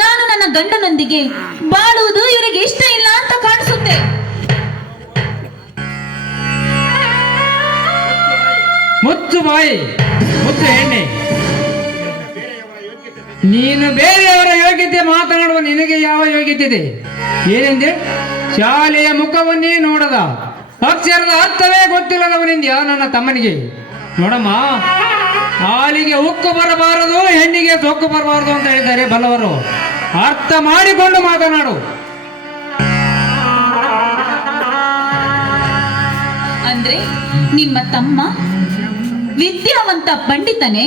ನಾನು ನನ್ನ ಗಂಡನೊಂದಿಗೆ ಬಾಳುವುದು ಇವರಿಗೆ ಇಷ್ಟ ಇಲ್ಲ ಅಂತ ಕಾಣಿಸುತ್ತೆ. ಮುಚ್ಚು ಬಾಯಿ, ಮುಚ್ಚು ಎಣ್ಣೆ. ನೀನು ಬೇರೆಯವರ ಯೋಗ್ಯತೆ ಮಾತನಾಡುವ ನಿನಗೆ ಯಾವ ಯೋಗ್ಯತೆ ಇದೆ? ಏನೆಂದೆ? ಶಾಲೆಯ ಮುಖವನ್ನೇ ನೋಡದ, ಅಕ್ಷರದ ಅರ್ಥವೇ ಗೊತ್ತಿಲ್ಲದವನಿಂದ ನನ್ನ ತಮ್ಮನಿಗೆ. ನೋಡಮ್ಮ, ಹಾಲಿಗೆ ಉಕ್ಕು ಬರಬಾರದು, ಹೆಣ್ಣಿಗೆ ಸೊಕ್ಕು ಬರಬಾರದು ಅಂತ ಹೇಳಿದ್ದಾರೆ ಬಲ್ಲವರು. ಅರ್ಥ ಮಾಡಿಕೊಂಡು ಮಾತನಾಡು. ಅಂದ್ರೆ ನಿಮ್ಮ ತಮ್ಮ ವಿದ್ಯಾವಂತ ಪಂಡಿತನೇ?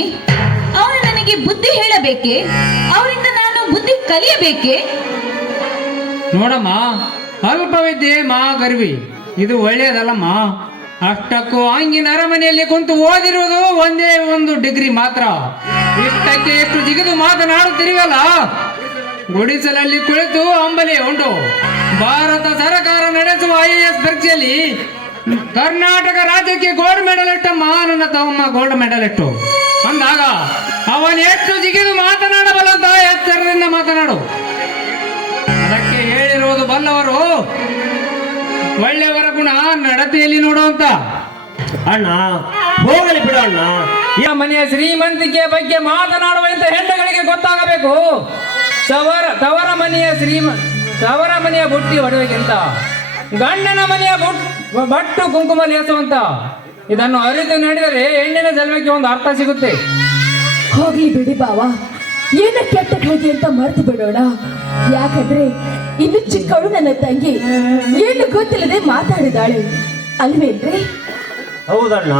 ಅವನು ನನಗೆ ಬುದ್ಧಿ ಹೇಳಬೇಕೆ? ಅವರಿಂದ ನಾನು ಬುದ್ಧಿ ಕಲಿಯಬೇಕೆ? ನೋಡಮ್ಮ, ಅಲ್ಪ ವಿದ್ಯೆ ಮಾ ಗರ್ವಿ, ಇದು ಒಳ್ಳೆಯದಲ್ಲಮ್ಮ. ಅಷ್ಟಕ್ಕೂ ಹಂಗಿನ ಅರಮನೆಯಲ್ಲಿ ಕುಂತು ಓದಿರುವುದು ಒಂದೇ ಒಂದು ಡಿಗ್ರಿ ಮಾತ್ರ. ಇಷ್ಟಕ್ಕೆ ಎಷ್ಟು ಜಿಗಿದು ಮಾತನಾಡುತ್ತಿರುವಲ್ಲ. ಗುಡಿಸಲಲ್ಲಿ ಕುಳಿತು ಅಂಬಲಿ ಉಂಟು. ಭಾರತ ಸರ್ಕಾರ ನಡೆಸುವ IAS ಪರೀಕ್ಷೆಯಲ್ಲಿ ಕರ್ನಾಟಕ ರಾಜ್ಯಕ್ಕೆ ಗೋಲ್ಡ್ ಮೆಡಲ್ ಇಟ್ಟಮ್ಮ ನನ್ನ ತಮ್ಮ, ಗೋಲ್ಡ್ ಮೆಡಲ್ ಇಟ್ಟು. ಅಂದಾಗ ಅವನು ಎಷ್ಟು ಜಿಗಿದು ಮಾತನಾಡಬಲ್ಲಂತ ಎಚ್ಚರದಿಂದ ಮಾತನಾಡು. ಅದಕ್ಕೆ ಹೇಳಿರುವುದು ಬಲ್ಲವರು, ಒಳ್ಳೆಯವರ ಗುಣ ನಡತೆಯಲ್ಲಿ ನೋಡುವಂತ. ಅಣ್ಣ ಹೋಗಲಿ ಬಿಡು ಅಣ್ಣ. ಈ ಮನೆಯ ಶ್ರೀಮಂತಿಕೆಯ ಬಗ್ಗೆ ಮಾತನಾಡುವ ಇಂಥ ಹೆಣ್ಣುಗಳಿಗೆ ಗೊತ್ತಾಗಬೇಕು. ತವರ ಮನೆಯ ಬುಟ್ಟಿ ಹೊಡೆಯೋಕ್ಕಿಂತ ಗಂಡನ ಮನೆಯ ಬಟ್ಟು ಕುಂಕುಮ ಲೇಸುವಂತ. ಇದನ್ನು ಅರಿತು ನಡೆದರೆ ಹೆಣ್ಣಿನ ಜನ್ಮಕ್ಕೆ ಒಂದು ಅರ್ಥ ಸಿಗುತ್ತೆ. ಹೋಗ್ಲಿ ಬಿಡಿ ಬಾವ, ಏನ ಕೆಟ್ಟ ಹೋಗಿ ಅಂತ ಮರ್ತು ಬಿಡೋಣ. ಯಾಕಂದ್ರೆ ಇನ್ನು ಚಿಕ್ಕವಳು ನನ್ನ ತಂಗಿ ಏನು ಗೊತ್ತಿಲ್ಲದೆ ಮಾತಾಡಿದಾಳೆ ಅಲ್ವೇನ್ರಿ? ಹೌದಣ್ಣ,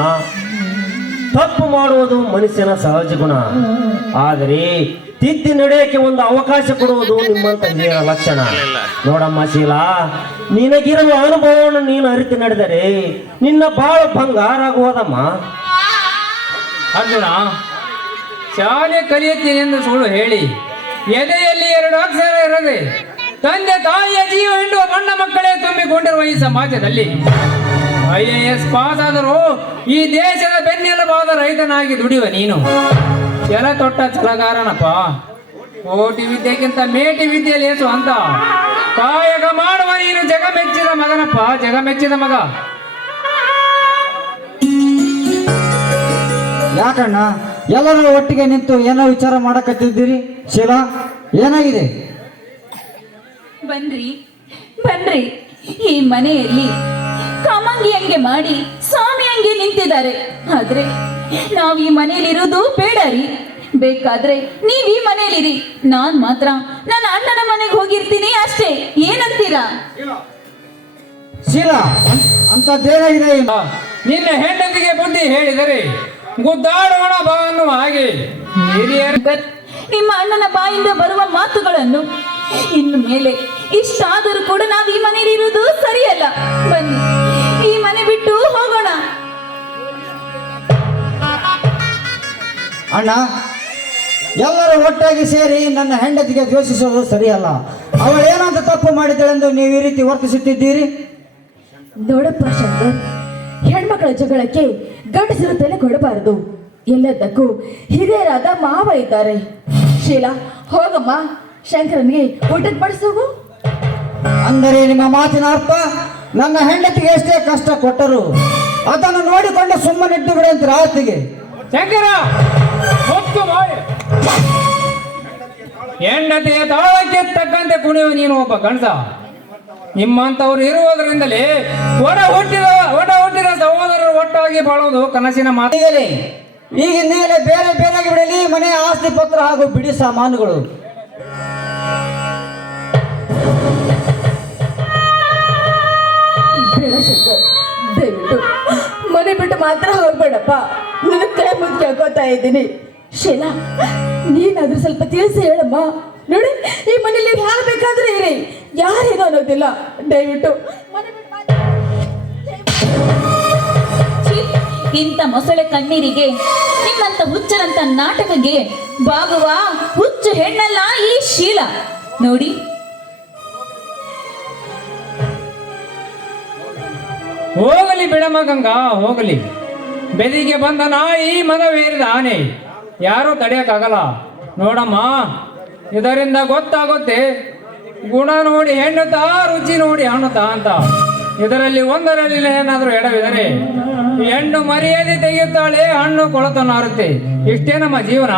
ತಪ್ಪು ಮಾಡುವುದು ಮನುಷ್ಯನ ಸಹಜ ಗುಣ. ಆದರೆ ತಿದ್ದಿ ನಡೆಯಕ್ಕೆ ಒಂದು ಅವಕಾಶ ಕೊಡುವುದು ನಿಮ್ಮಂತ ಹಿರಿಯರ ಲಕ್ಷಣ. ನೋಡಮ್ಮ ಶೀಲಾ, ನಿನಗಿರುವ ಅನುಭವವನ್ನು ನೀನು ಅರಿತು ನಡೆದರೆ ನಿನ್ನ ಬಾಳು ಬಂಗಾರ ಆಗುವುದಮ್ಮ. ಅರ್ಜುನ, ಶಾಲೆ ಕಲಿಯುತ್ತೇನೆ ಎಂದು ಸುಳ್ಳು ಹೇಳಿ ಎದೆಯಲ್ಲಿ 2 ಅಕ್ಷರ ಇರದೆ ತಂದೆ ತಾಯಿಯ ಜೀವ ಹಿಂಡುವ ಬಣ್ಣ ಮಕ್ಕಳೇ ತುಂಬಿಕೊಂಡಿರುವ ಈ ಸಮಾಜದಲ್ಲಿ IAS ಪಾಸ್ ಆದರೂ ಈ ದೇಶದ ಬೆನ್ನೆಲುಬಾದ ರೈತನಾಗಿ ದುಡಿಯುವ ನೀನು ಕೆಲ ತೊಟ್ಟ ಛಲಗಾರನಪ್ಪ. ಕೋಟಿ ವಿದ್ಯೆಗಿಂತ ಮೇಟಿ ವಿದ್ಯೆ ಲೇಸು ಅಂತ ಕಾಯಕ ಮಾಡುವ ನೀನು ಜಗಮೆಚ್ಚಿದ ಮಗನಪ್ಪ, ಜಗಮೆಚ್ಚಿದ ಮಗ. ಯಾಕಣ್ಣ ಎಲ್ಲರೂ ಒಟ್ಟಿಗೆ ನಿಂತು ಏನೋ ವಿಚಾರ ಮಾಡಕತ್ತಿದ್ದೀರಿ? ಶಿಲಾ, ಏನಾಗಿದೆ? ಬನ್ರಿ, ಈ ಮನೆಯಲ್ಲಿ ಕಾಮಂಗಿ ಹಂಗೆ ಮಾಡಿ ಸ್ವಾಮಿ ಹಂಗೆ ನಿಂತಿದ್ದಾರೆ. ಆದ್ರೆ ನಾವ್ ಈ ಮನೆಯಲ್ಲಿರೋದು ಬೇಡ ರೀ. ಬೇಕಾದ್ರೆ ನೀವ್ ಈ ಮನೆಯಲ್ಲಿರಿ, ನಾನ್ ಮಾತ್ರ ನನ್ನ ಅಣ್ಣನ ಮನೆಗೆ ಹೋಗಿರ್ತೀನಿ ಅಷ್ಟೇ. ಏನಂತೀರಾ? ಶೀಲಾ, ಅಂತದ್ದೇನಾಗಿದೆ? ನಿನ್ನ ಹೆಂಡತಿಗೆ ಬುದ್ಧಿ ಹೇಳಿದರೆ ಗುದ್ದಾಡೋಣ ಬಾ ಅನ್ನುವ ಹಾಗೆ ನಿಮ್ಮ ಅಣ್ಣನ ಬಾಯಿಂದ ಬರುವ ಮಾತುಗಳನ್ನು ಇನ್ನು ಮೇಲೆ ಇಷ್ಟಾದರೂ ಕೂಡ ನಾವು ಈ ಮನೆಯಲ್ಲಿ ಇರುವುದು ಸರಿಯಲ್ಲ. ಬನ್ನಿ, ಈ ಮನೆ ಬಿಟ್ಟು ಹೋಗೋಣ. ಅಣ್ಣ, ಎಲ್ಲರೂ ಒಟ್ಟಾಗಿ ಸೇರಿ ನನ್ನ ಹೆಂಡತಿಗೆ ದ್ವೇಷಿಸೋದು ಸರಿಯಲ್ಲ. ಅವಳು ಏನಾದ್ರೂ ತಪ್ಪು ಮಾಡಿದಳೆಂದು ನೀವು ಈ ರೀತಿ ವರ್ತಿಸುತ್ತಿದ್ದೀರಿ? ನೋಡಪ್ಪ ಶಂಕರ್, ಹೆಣ್ಮಕ್ಳ ಜಗಳಕ್ಕೆ ಗಂಡಸರು ತಲೆ ಕೊಡಬಾರದು. ಎಲ್ಲದಕ್ಕೂ ಹಿರಿಯರಾದ ಮಾವ ಇದ್ದಾರೆ. ಶೀಲಾ, ಹೋಗಮ್ಮ, ಶಂಕರನ್ಗೆ ಊಟದ ಬಡಿಸೋಗು. ಅಂದರೆ ನಿಮ್ಮ ಮಾತಿನ ಅರ್ಥ ನನ್ನ ಹೆಂಡತಿಗೆ ಎಷ್ಟೇ ಕಷ್ಟ ಕೊಟ್ಟರು ಅದನ್ನು ನೋಡಿಕೊಂಡು ಸುಮ್ಮನಿಟ್ಟು ಬಿಡುವಂತ ಆಸ್ತಿಗೆ. ಶಂಕರ, ಹೆಂಡತಿಯ ತಾಳಕ್ಕೆ ತಕ್ಕಂತೆ ಕುಣಿಯುವ ನೀನು ಒಬ್ಬ ಗಂಡಸ. ನಿಮ್ಮಂತವ್ರು ಇರುವುದರಿಂದಲೇ ಒಡ ಹುಟ್ಟಿದ ಸಹೋದರರು ಒಟ್ಟಾಗಿ ಬಾಳೋದು ಕನಸಿನ ಮಾತಿಗಲೇ. ಈಗಿಂದಲೇ ಬೇರೆ ಬೇರೆಯಾಗಿ ಬಿಡಲಿ ಮನೆಯ ಆಸ್ತಿ ಪತ್ರ ಹಾಗೂ ಬಿಡಿ ಸಾಮಾನುಗಳು. ಬೇಡ ಶಂಕರ್, ದಯವಿಟ್ಟು ಮನೆ ಬಿಟ್ಟು ಮಾತ್ರ ಹೋಗ್ಬೇಡಪ್ಪ. ನನ್ನ ಕೈ ಮುದ್ದು ಕೇಳ್ಕೊತಾ ಇದ್ದೀನಿ. ಶೀಲಾ, ನೀನಾದ್ರೂ ಸ್ವಲ್ಪ ತಿಳಿಸಿ ಹೇಳಮ್ಮ. ನೋಡಿ, ಈ ಮನೇಲಿ ಯಾರು ಬೇಕಾದ್ರೂ ಇರಿ, ಯಾರೇನೋ ಅನ್ನೋದಿಲ್ಲ. ದಯವಿಟ್ಟು ಮನೆ ಬಿಟ್ಟು ಇಂಥ ಮೊಸಳೆ ಕಣ್ಣೀರಿಗೆ, ನಿಮ್ಮಂತ ಹುಚ್ಚರಂತ ನಾಟಕಕ್ಕೆ ಬಾಗುವ ಹುಚ್ಚು ಹೆಣ್ಣಲ್ಲ ಈ ಶೀಲಾ. ನೋಡಿ, ಹೋಗಲಿ ಬಿಡಮ್ಮ ಗಂಗಾ, ಹೋಗಲಿ. ಬೆದಿಗೆ ಬಂದ ನಾಯಿ ಮನವೇರಿದ ಆನೆ, ಯಾರೂ ತಡೆಯಕ್ಕಾಗಲ್ಲ. ನೋಡಮ್ಮ, ಇದರಿಂದ ಗೊತ್ತಾಗುತ್ತೆ ಗುಣ ನೋಡಿ ಹೆಣ್ಣುತ್ತಾ, ರುಚಿ ನೋಡಿ ಹಣ್ಣುತ್ತಾ ಅಂತ. ಇದರಲ್ಲಿ ಒಂದರಲ್ಲಿ ಏನಾದರೂ ಎಡವಿದರೆ ಹೆಣ್ಣು ಮರ್ಯಾದೆ ತೆಗೆಯುತ್ತಾಳೆ, ಹಣ್ಣು ಕೊಳತನಾರುತ್ತೆ. ಇಷ್ಟೇ ನಮ್ಮ ಜೀವನ.